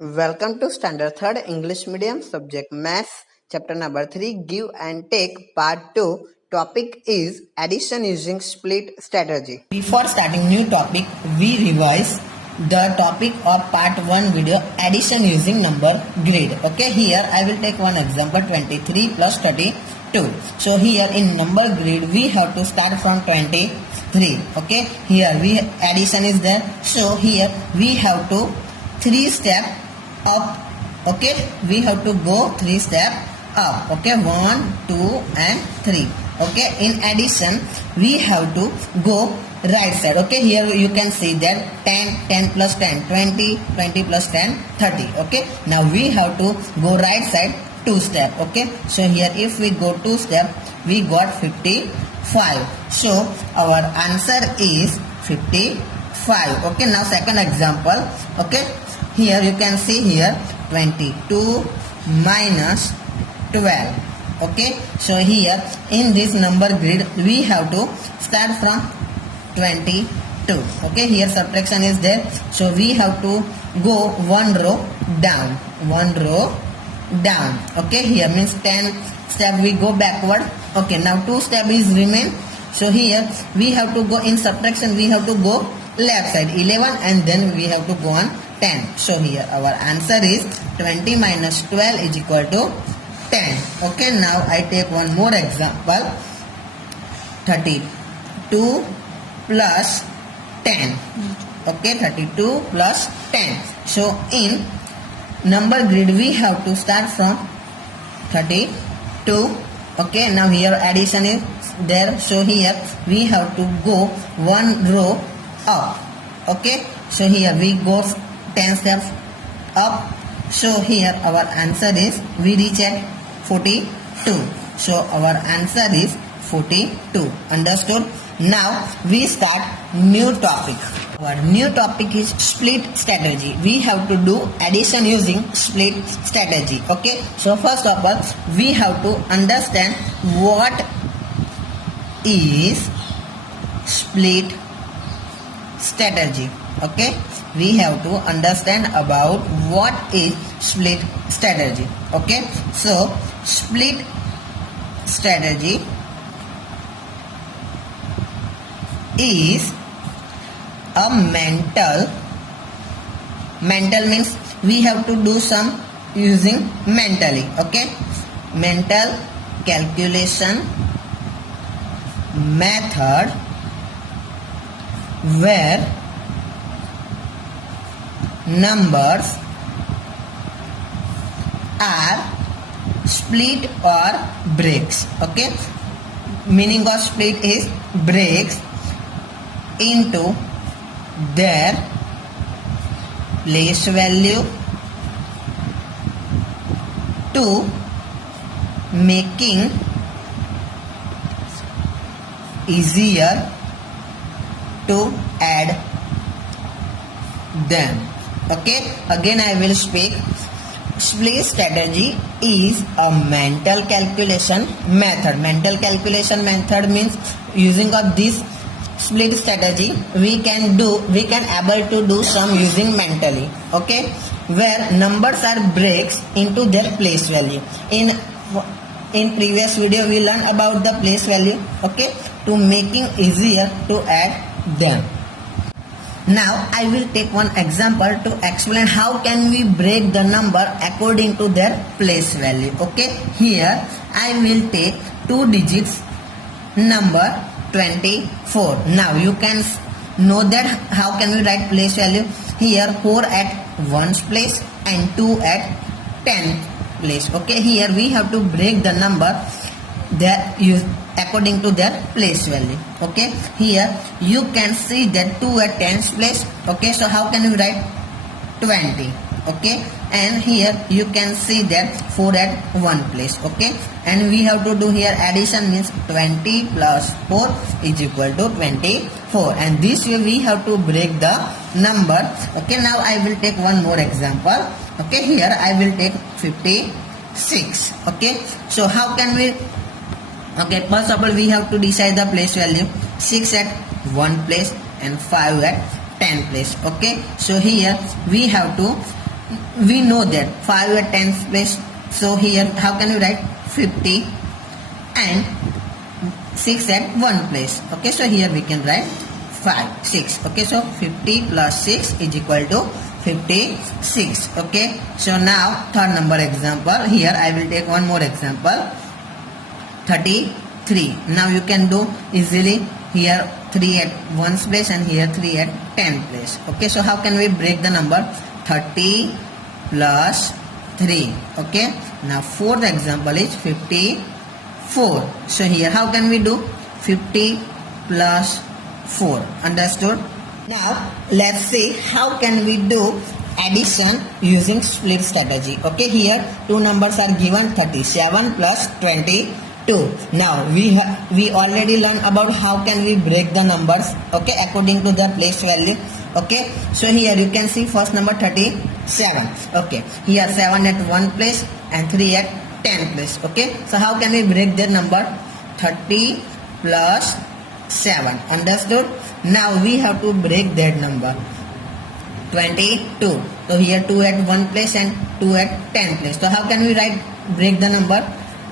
Welcome to Standard 3rd English Medium Subject Maths, Chapter number 3, Give and Take, Part 2. Topic is Addition using Split Strategy. Before starting new topic, we revise the topic of part 1 video, addition using number grid. Okay, here I will take one example, 23 plus 32. So here in number grid we have to start from 23. Okay, here addition is there. So here we have to 3 step up. Okay, we have to go 3 step up. Okay, 1, 2 and 3. Okay, in addition we have to go right side. Okay, here you can see that 10 plus 10 20 plus 10 30. Okay, now we have to go right side 2 step. Okay, so here if we go 2 step we got 55. So our answer is 55. Okay, now second example. Okay, here you can see here 22 minus 12. Okay, so here in this number grid we have to start from 22. Okay, here subtraction is there, so we have to go one row down. Okay, here means 10 step we go backward. Okay, now 2 step is remain, so here we have to go in subtraction, we have to go left side 11 and then we have to go on 10. So here our answer is 20 minus 12 is equal to 10. Okay, now I take one more example, 32 plus 10. Okay, 32 plus 10. So in number grid we have to start from 32. Okay, now here addition is there, so here we have to go one row up. Okay, so here we go 10 steps up. So here our answer is we reach at 42. So our answer is 42. Understood? Now we start new topic. Our new topic is split strategy. We have to do addition using split strategy. Okay, so first of all we have to understand what is split strategy. Okay, we have to understand about what is split strategy. Okay, so split strategy is a mental means we have to do some using mentally. Okay, mental calculation method where numbers are split or breaks. Okay, meaning of split is breaks into their place value to making easier to add them. Okay, again I will speak. Split strategy is a mental calculation method. Mental calculation method means using of this split strategy we can able to do some using mentally. Okay, where numbers are breaks into their place value. In previous video we learned about the place value. Okay, to making easier to add them. Now I will take one example to explain how can we break the number according to their place value. Okay, here I will take 2 digits number 24. Now you can know that how can we write place value. Here 4 at 1's place and 2 at 10th place. Okay, here we have to break the number that use according to their place value. Okay, here you can see that 2 at 10th place. Okay, so how can we write 20? Okay, and here you can see that 4 at 1 place. Okay, and we have to do here addition means 20 plus 4 is equal to 24, and this way we have to break the number. Okay, now I will take one more example. Okay, here I will take 56. Okay, so how can we? Okay, first of all we have to decide the place value. 6 at 1 place and 5 at 10 place. Okay, so here we have to we know that 5 at 10th place. So here how can we write 50 and 6 at 1 place. Okay, so here we can write 5, 6. Okay, so 50 plus 6 is equal to 56. Okay, so now third number example. Here I will take one more example. 33. Now you can do easily here 3 at 1's place and here 3 at 10th place. Okay, so how can we break the number? 30 plus 3. Okay, now fourth example is 54. So here how can we do 50 plus 4? Understood? Now let's see how can we do addition using split strategy. Okay, here two numbers are given, 37 plus 22. Now we already learned about how can we break the numbers, okay, according to the place value. Okay, so here you can see first number 37. Okay, here 7 at 1 place and 3 at 10 place. Okay, so how can we break that number? 30 plus 7. Understood? Now we have to break that number. 22. So here 2 at 1 place and 2 at 10 place. So how can we break the number?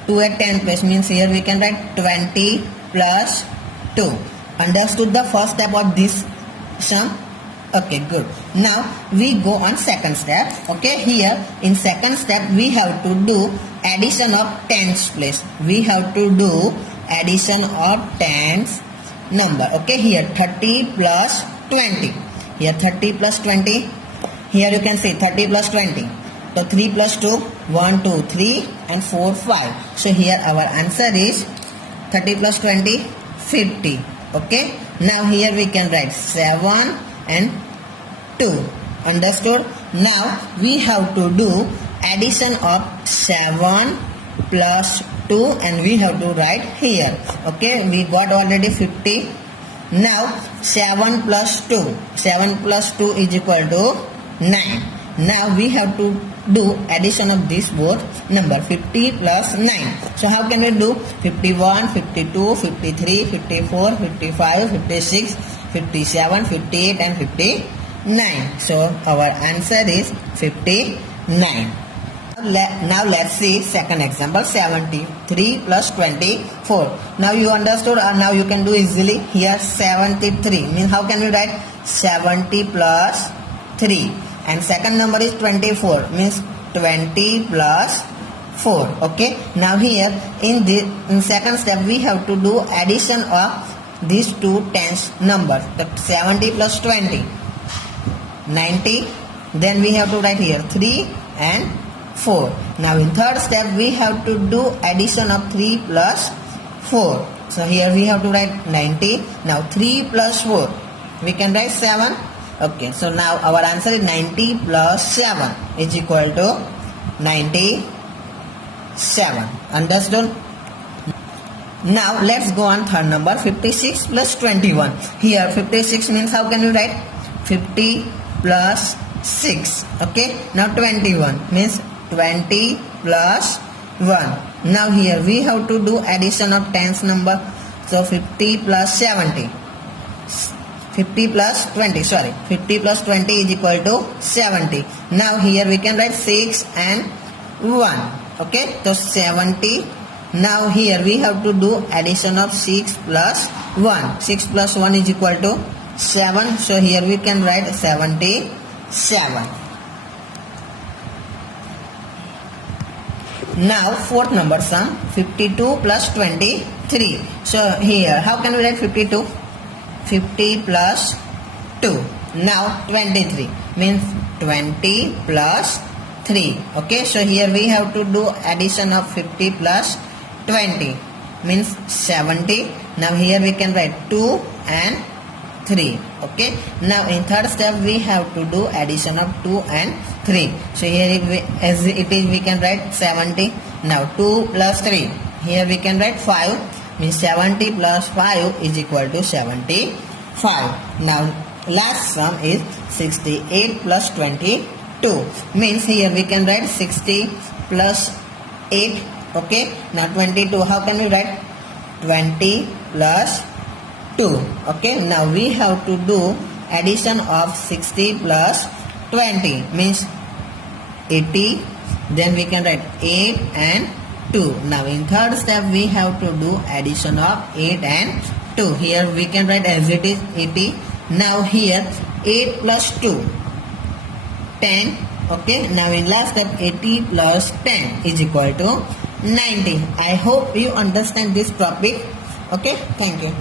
2 at 10 place means here we can write 20 plus 2. Understood the first step of this sum? Okay, good. Now we go on second step. Okay, here in second step we have to do addition of tens place. We have to do addition of tens number. Okay, here 30 plus 20. Here 30 plus 20. Here you can see 30 plus 20. So 3 plus 2, 1, 2, 3 and 4, 5. So here our answer is 30 plus 20, 50. Okay. Now here we can write 7 and 2. Understood? Now we have to do addition of 7 plus 2 and we have to write here. Okay. We got already 50. Now 7 plus 2. 7 plus 2 is equal to 9. Now we have to do addition of this both number 50 plus 9. So how can we do 51, 52, 53, 54, 55, 56, 57, 58 and 59. So our answer is 59. Now let's see second example 73 plus 24. Now you understood or now you can do easily. Here 73 means how can we write 70 plus 3. And second number is 24 means 20 plus 4. Okay. Now here in second step we have to do addition of these two tens numbers. 70 plus 20, 90. Then we have to write here 3 and 4. Now in third step we have to do addition of 3 plus 4. So here we have to write 90. Now 3 plus 4. We can write 7. Okay, so now our answer is 90 plus 7 is equal to 97. Understood? Now let's go on third number 56 plus 21. Here 56 means how can we write 50 plus 6. Okay, now 21 means 20 plus 1. Now here we have to do addition of tens number. So 50 plus 70. 50 plus 20, sorry, 50 plus 20 is equal to 70. Now here we can write 6 and 1. Okay, so 70. Now here we have to do addition of 6 plus 1. 6 plus 1 is equal to 7. So here we can write 77. Now fourth number sum 52 plus 23. So here how can we write 52? 50 plus 2. Now 23 means 20 plus 3. Okay, so here we have to do addition of 50 plus 20 means 70. Now here we can write 2 and 3. Okay, now in third step we have to do addition of 2 and 3. So here as it is we can write 70. Now 2 plus 3. Here we can write 5. Means 70 plus 5 is equal to 75. Now last sum is 68 plus 22. Means here we can write 60 plus 8. Okay. Now 22. How can we write 20 plus 2? Okay. Now we have to do addition of 60 plus 20. Means 80. Then we can write 8 and 2. Now in third step we have to do addition of 8 and 2. Here we can write as it is 80. Now here 8 plus 2, 10. Okay, now in last step 80 plus 10 is equal to 90. I hope you understand this topic. Okay, thank you.